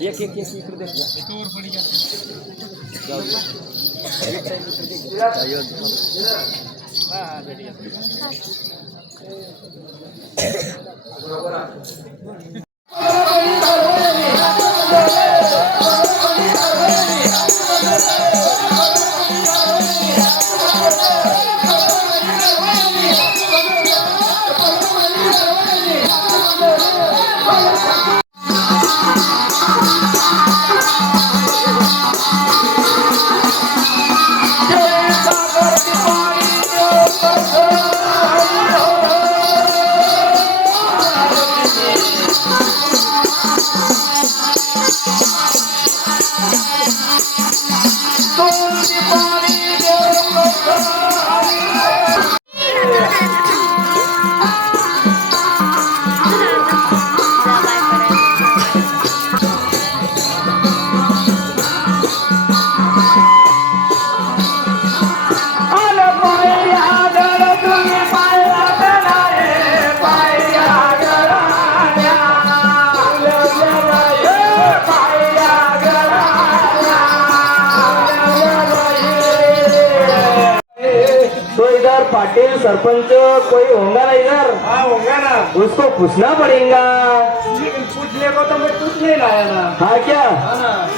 एक एक एक इकडे पाटिल सरपंच कोई होगा ना इधर? हाँ होगा ना। उसको पूछना पड़ेगा। लेकिन पूछने को तो मैं कुछ नहीं लाया ना। हाँ क्या?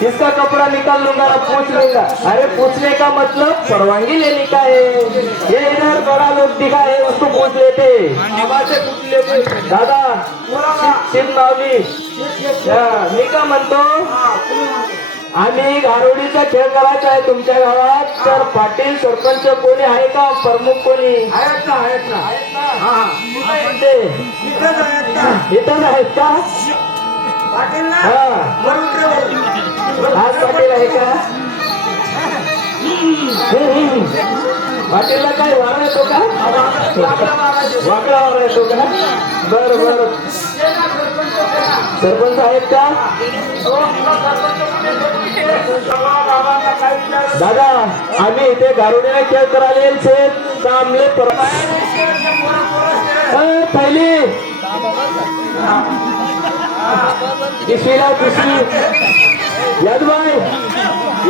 इसका कपड़ा निकाल लूंगा ना, पूछ लूंगा। अरे पूछने का मतलब परवानगी लेने का है। ये इधर बड़ा लोग दिखा है, उसको पूछ लेते। से पूछ लेते दादा शिव माऊली मी का म्हणतो, आम्ही गारोडीचा खेळ करायचा आहे तुमच्या गावात, तर पाटील सरपंच कोणी आहे का? प्रमुख कोणी आहेत ना? आहेत ना? आहेत ना? हा म्हणते इथंच आहेत ना? इथंच आहेत का? पाटील ना? हा आज पाटील आहे का? पाटीलला काय वारा येतो का? वाकडा वारा येतो का? बरं बरं. सरपंच आहेत का? दादा आम्ही इथे गारुडीला खेळ करायला आमले पहिली पिछली याद भाई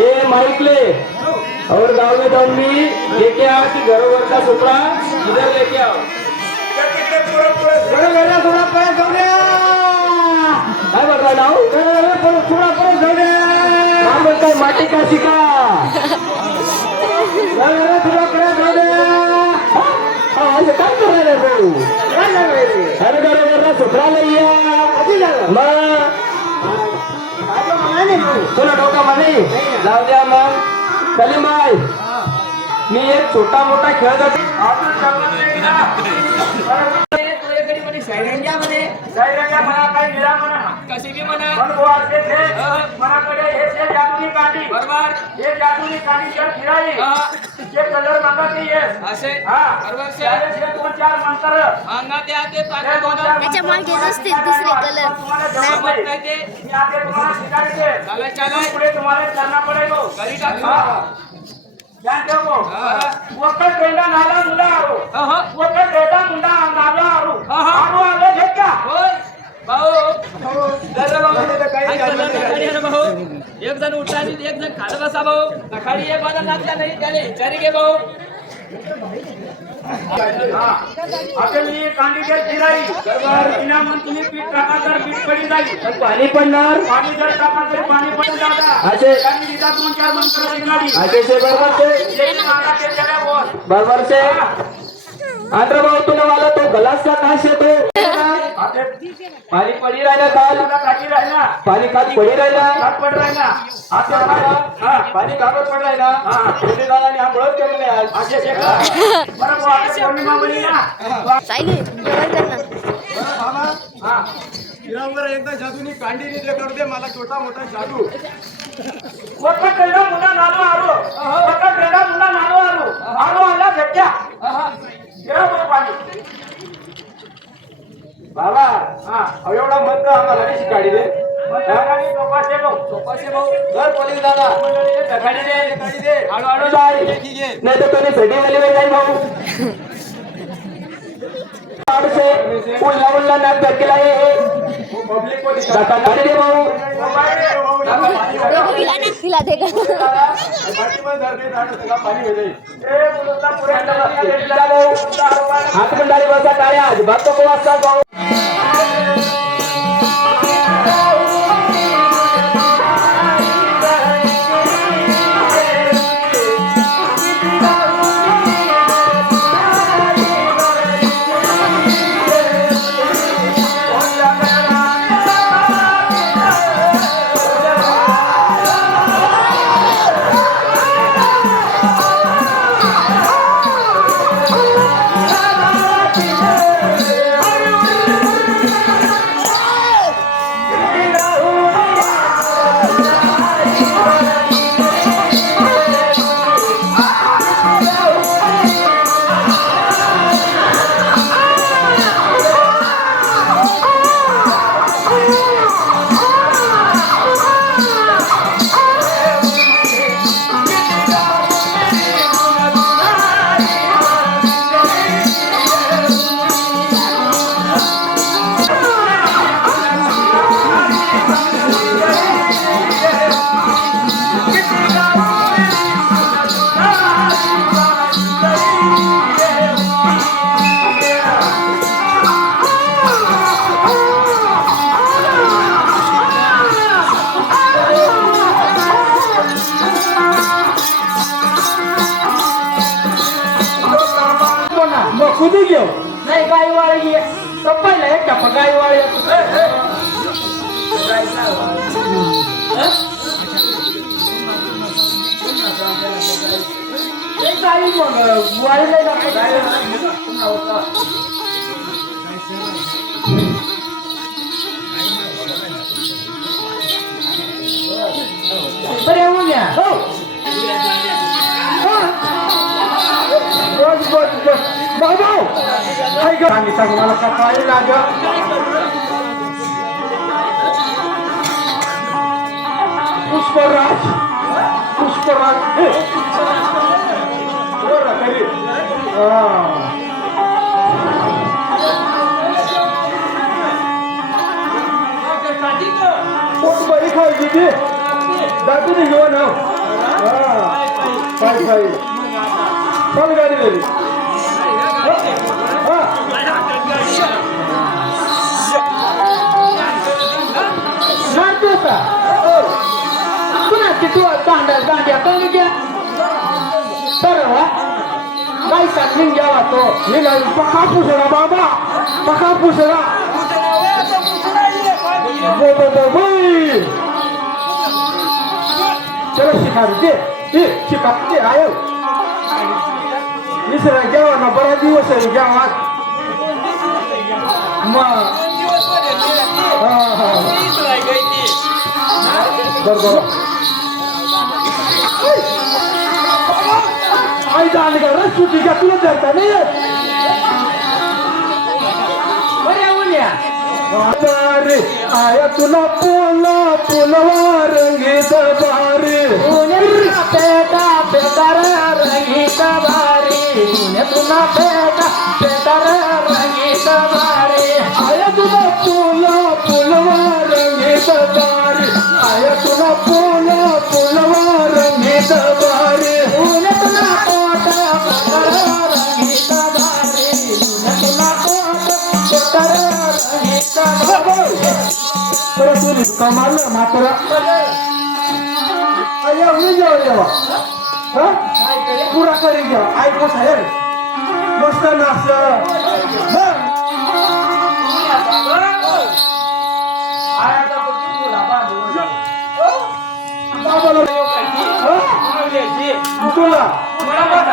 ये माइक ले और गाँव में जाऊन भी लेके आओ कि घरों का सुपड़ा इधर लेके आओ. थोड़ा परत जाऊ द्या. काय बघा नाव थोडा परत जाऊ द्या. काय माटी का शिका थोडा असं काय करायला भाऊ काय सांगायचे? अरे बरोबर ना सुधरायला या कधी झालं? मग काय तो म्हणा नाही तू. तुला डोका म्हणे जाऊ द्या मग सलीमबाई मी एक छोटा मोठा खेळ जातो कशी बी म्हणा मनाकडे हे जे जादुनी काठी बरोबर हे जादुनी काठी जर फिराई ते कलर मागा ते येस असे हा बरोबर से त्यावेळेस हे दोन चार मंत्र अंगा ते आते पाणी त्याच्या मागे असतील दुसरे कलर समज नाही ते मी आगे तुम्हाला शिकायचे चालाय चालाय पुढे तुम्हाला करना पडेगो घरी टाकू ध्यान ठेवो वखत बेंडा नाला मुला आरो वखत बेटा मुंडा नाला आरो आरो आलो झटका होय भाऊ जरा भाऊ हाय कलर नखाडी आहे ना भाऊ एक जण उठला आणि एक जण खाली बसा भाऊ नखाडी एक वाला नाचला नाही त्याने विचारी घे भाऊ आता मी कांडीचे फिराई बरोबर इना मन तुम्ही पीठ टाका तर पीठ पडी जाईल पाणी पडणार पाणी जर टाका तरी पाणी पडून जाता असे त्यांनी दिला दोन चार मंत्र शिकणारी असे बरोबर ते एक मागा ते जगा बोल बरोबर से आंध्र भाऊ तुला मला तो गलासचा काश येतो आता पाणी पडी राहिला काल तुला काठी राहिला पाणी काल पडी राहिला हात पड राहिला आता हा पाणी कागद पड राहिला शेती दादाने हा बळद केलं नाही आज असे शेका बरोबर आता पौर्णिमा बनी ना सायली जेवण कर ना हा किरांवर एकदा जादूनी कांडीने ते करू दे मला छोटा मोठा जादू वखत बेंडा मुंडा नालो आरो वखत बेंडा मुंडा नालो आरो आरो आला झटक्या गिरा बोल पाणी बाबा एवढा मंत्र आम्हाला नाही शिकाडी दे मंत्रागाने सोपासे भाऊ सोपासे भाऊ घर पोलीस दादा धगाडी दे आडू आडू जाय नाही तर तुम्ही सडी वाली वेळ जाईल भाऊ से उल्ला उल्ला नाक धक्केला हे पब्लिक को धक्का काढी दे भाऊ देखो खिला ना खिला देगा पाणी हो जाईल हात मंडाळी बसा टाळ्या अजिबात नको वाजता भाऊ कुदी घेऊ नाही गाई वाळी पहिला एक टप्पा गाई वाळी गाई मग वाळी नाही बरं येऊन या हो बस बस बस बाबा काय ग सांगितलं मला सकाळी लाग पुष्पराज पुष्पराज बरं तरी पोट बरी खायची ती दाखवू दे घेऊन काय काय चल गाडी गेली पुन्हा तिथू दांड्या दांड्या कमी द्या बरं काय सांगून घ्यावा तो मी नाही पका पुसरा बाबा पका पुसरा चलो शिकायचे शिकायचे आयो विसरा घ्यावा ना बरा दिवस आहे घ्यावा मग बरोबर आई जाणे का रस सुटी का तुला धरता नाही येत बारे आया तुला पोला पुलवा रंगीत बारे पेटा पेटार रंगीत बारे तुला पेटा पेटार रंगीत बारे आया तुला पोला पुलवा रंगीत बारे आया तुला पोला पुलवा रंगीत बारे तुला पोटा पेटार रंगीत बारे तुला पोटा पेटार कमाल मात्र पुरा करी घ्या ऐको साहेब मस्त नाच तुला मला